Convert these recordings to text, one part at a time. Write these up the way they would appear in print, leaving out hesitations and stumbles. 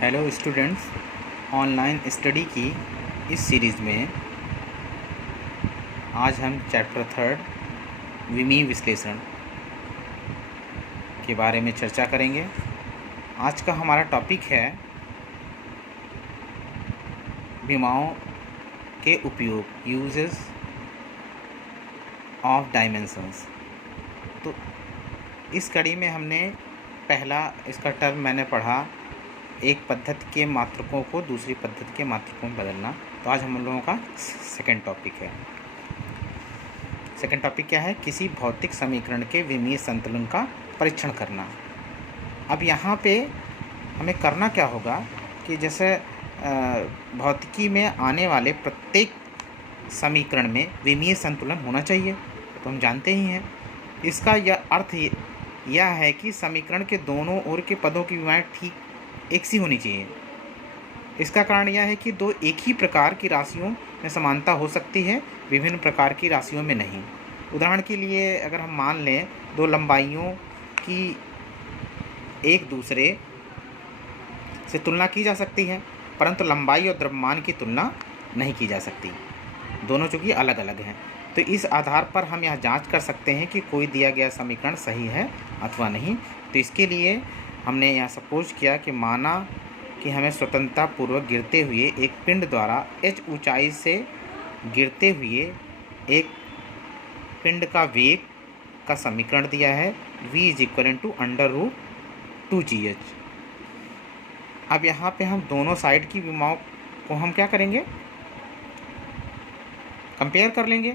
Hello students, online study की इस series में आज हम चैप्टर 3 विमीय विश्लेषण के बारे में चर्चा करेंगे। आज का हमारा टॉपिक है विमाओं के उपयोग, यूजेस ऑफ डायमेंशंस। तो इस कड़ी में हमने पहला इसका टर्म मैंने पढ़ा, एक पद्धति के मात्रकों को दूसरी पद्धति के मात्रकों में बदलना। तो आज हम लोगों का सेकंड टॉपिक है। सेकंड टॉपिक क्या है? किसी भौतिक समीकरण के विमीय संतुलन का परीक्षण करना। अब यहाँ पे हमें करना क्या होगा कि जैसे भौतिकी में आने वाले प्रत्येक समीकरण में विमीय संतुलन होना चाहिए, तो हम जानते ही हैं। इसका यह अर्थ यह है कि समीकरण के दोनों ओर के पदों की विमाएँ ठीक एक सी होनी चाहिए। इसका कारण यह है कि दो एक ही प्रकार की राशियों में समानता हो सकती है, विभिन्न प्रकार की राशियों में नहीं। उदाहरण के लिए अगर हम मान लें दो लंबाइयों की एक दूसरे से तुलना की जा सकती है, परंतु लंबाई और द्रव्यमान की तुलना नहीं की जा सकती, दोनों चूँकि अलग अलग हैं। तो इस आधार पर हम यह जांच कर सकते हैं कि कोई दिया गया समीकरण सही है अथवा नहीं। तो इसके लिए हमने यहाँ सपोज किया कि माना कि हमें स्वतंत्रतापूर्वक गिरते हुए एक पिंड द्वारा h ऊंचाई से गिरते हुए एक पिंड का वेग का समीकरण दिया है, v = √2gh। अब यहाँ पे हम दोनों साइड की विमाओं को हम क्या करेंगे? कंपेयर कर लेंगे।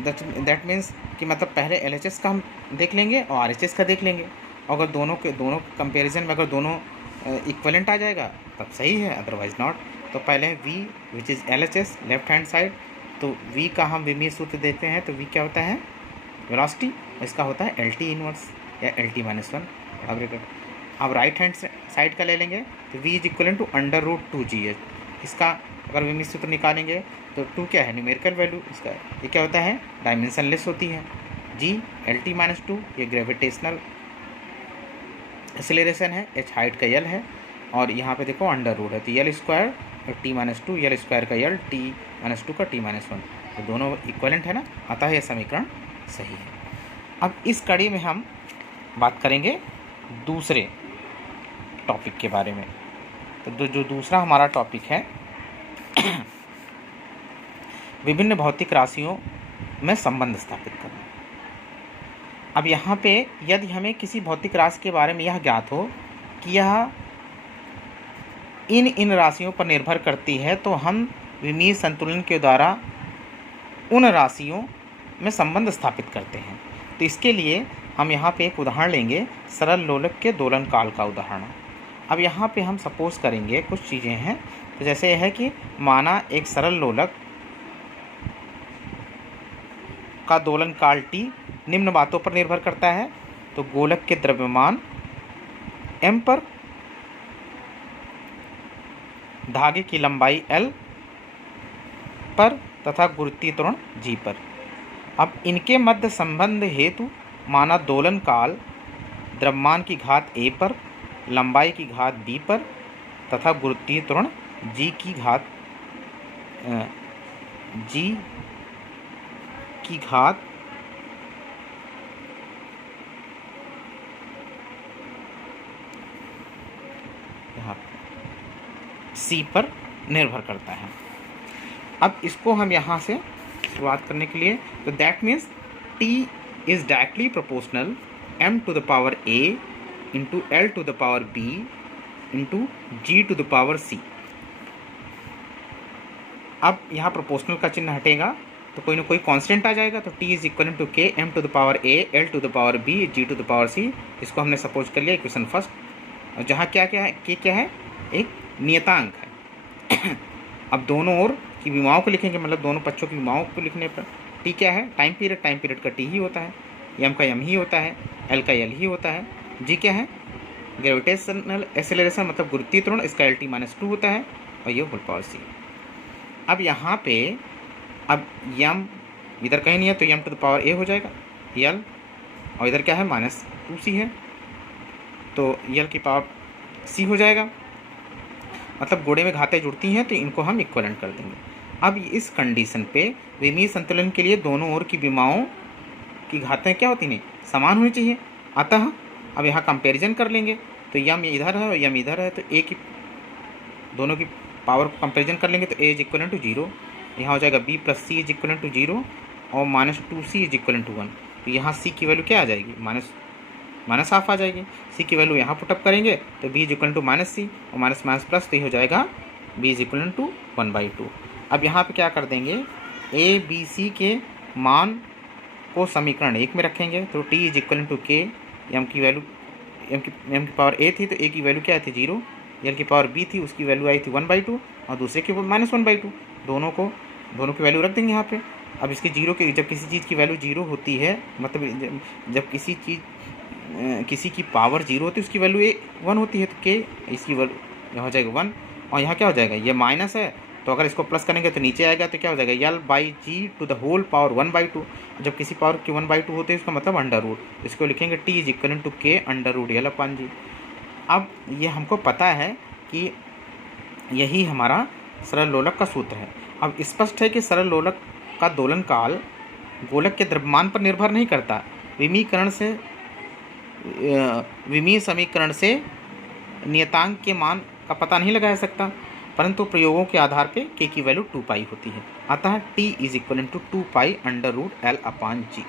दैट मीन्स कि मतलब पहले LHS का हम देख लेंगे और RHS का देख लेंगे। अगर दोनों कंपैरिजन में अगर दोनों इक्वलेंट आ जाएगा तब सही है, अदरवाइज नॉट। तो पहले v which is LHS left hand side, तो v का हम विमीय सूत्र देते हैं। तो v क्या होता है? वेलोसिटी। इसका होता है LT इनवर्स या LT-1। अब राइट हैंड साइड का ले लेंगे तो v = √2gh। इसका अगर विमीय सूत्र निकालेंगे तो 2 क्या है? Numerical value. इसका ये क्या होता है? डायमेंशनलेस होती है। g LT-2 ये ग्रेविटेशनल एक्सेलरेशन है, h हाइट का l है, और यहाँ पे देखो अंडर रूट है, तो l² T-2 l² का l T-2 का T-1, तो दोनों इक्वलेंट है ना, अतः यह समीकरण सही है। अब इस कड़ी में हम बात करेंगे दूसरे टॉपिक के बारे में। तो जो दूसरा हमारा टॉपिक है विभिन्न भौतिक राशियों में संबंध स्थापित करना। अब यहाँ पे यदि हमें किसी भौतिक राशि के बारे में यह ज्ञात हो कि यह इन राशियों पर निर्भर करती है, तो हम विमीय संतुलन के द्वारा उन राशियों में संबंध स्थापित करते हैं। तो इसके लिए हम यहाँ पे एक उदाहरण लेंगे, सरल लोलक के दोलन काल का उदाहरण। अब यहाँ पे हम सपोज करेंगे कुछ चीज़ें हैं। तो जैसे है कि माना एक सरल लोलक का दोलन काल t निम्न बातों पर निर्भर करता है। तो गोलक के द्रव्यमान m पर, धागे की लंबाई l पर तथा गुरुत्वीय त्वरण g पर। अब इनके मध्य संबंध हेतु माना दोलन काल द्रव्यमान की घात a पर, लंबाई की घात b पर तथा गुरुत्वीय त्वरण g की घात c पर निर्भर करता है। अब इसको हम यहाँ से शुरुआत करने के लिए, तो that means t is directly proportional m⁴ into l⁴b into g⁴c। अब यहाँ प्रोपोर्शनल का चिन्ह हटेगा तो कोई ना कोई कांस्टेंट आ जाएगा। तो t = k m⁴ l⁴b g⁴c। इसको हमने सपोज कर लिया इक्वेशन फर्स्ट। और जहाँ क्या है? k क्या है? एक नियतांक है। अब दोनों ओर की विमाओं को लिखेंगे, मतलब दोनों पक्षों की विमाओं को लिखने पर t क्या है? टाइम पीरियड का t ही होता है, m का m ही होता है, l का l ही होता है, g क्या है? ग्रेविटेशनल एक्सेलरेशन मतलब गुरुत्वीय त्वरण, इसका LT-2 होता है, और ये होल पावर c। अब यहाँ पे अब m इधर कहीं नहीं है तो m⁴ a हो जाएगा l, और इधर क्या है? -2c है, तो l की पावर सी हो जाएगा, मतलब गोड़े में घातें जुड़ती हैं तो इनको हम इक्वलेंट कर देंगे। अब इस कंडीशन पे विमीय संतुलन के लिए दोनों ओर की विमाओं की घातें क्या होती हैं, समान होनी चाहिए। अतः अब यहाँ कंपैरिजन कर लेंगे, तो यम इधर है और यम इधर है, तो ए की दोनों की पावर को कंपेरिजन कर लेंगे तो ए इज इक्वल टू 0, यहाँ हो जाएगा B plus C is equal to 0 और -2c इज इक्वल टू 1। तो यहाँ सी की वैल्यू क्या आ जाएगी, माइनस हाफ आ जाएगी। सी की वैल्यू यहाँ पुटअप करेंगे तो B is equal to -c और माइनस माइनस प्लस, तो ये हो जाएगा बी इज इक्वल टू 1/2। अब यहाँ पे क्या कर देंगे, ए बी सी के मान को समीकरण 1 में रखेंगे, तो टी इज इक्वल टू के, एम की वैल्यू एम की पावर ए थी तो ए की वैल्यू क्या थी 0, एल की पावर बी थी उसकी वैल्यू आई थी 1/2 और दूसरे की -1/2, दोनों की वैल्यू रख देंगे यहाँ पे। अब इसकी जीरो की, जब किसी चीज़ की वैल्यू 0 होती है, मतलब जब किसी की पावर 0 होती है उसकी वैल्यू 1 होती है, तो के इसकी वैल्यू यहाँ हो जाएगा 1 और यहाँ क्या हो जाएगा, ये माइनस है तो अगर इसको प्लस करेंगे तो नीचे आएगा, तो क्या हो जाएगा L/G to the whole power 1/2। जब किसी पावर की 1/2 होते हैं इसका मतलब अंडर रूट, इसको लिखेंगे T इज इक्वल टू के अंडर रूट L/G। अब ये हमको पता है कि यही हमारा सरल लोलक का सूत्र है। अब स्पष्ट है कि सरल लोलक का दोलन काल गोलक के द्रव्यमान पर निर्भर नहीं करता। विमीय समीकरण से नियतांक के मान का पता नहीं लगाया सकता, परंतु प्रयोगों के आधार पे के की वैल्यू 2 पाई होती है। अतः T is equal to 2 pi under root L/G।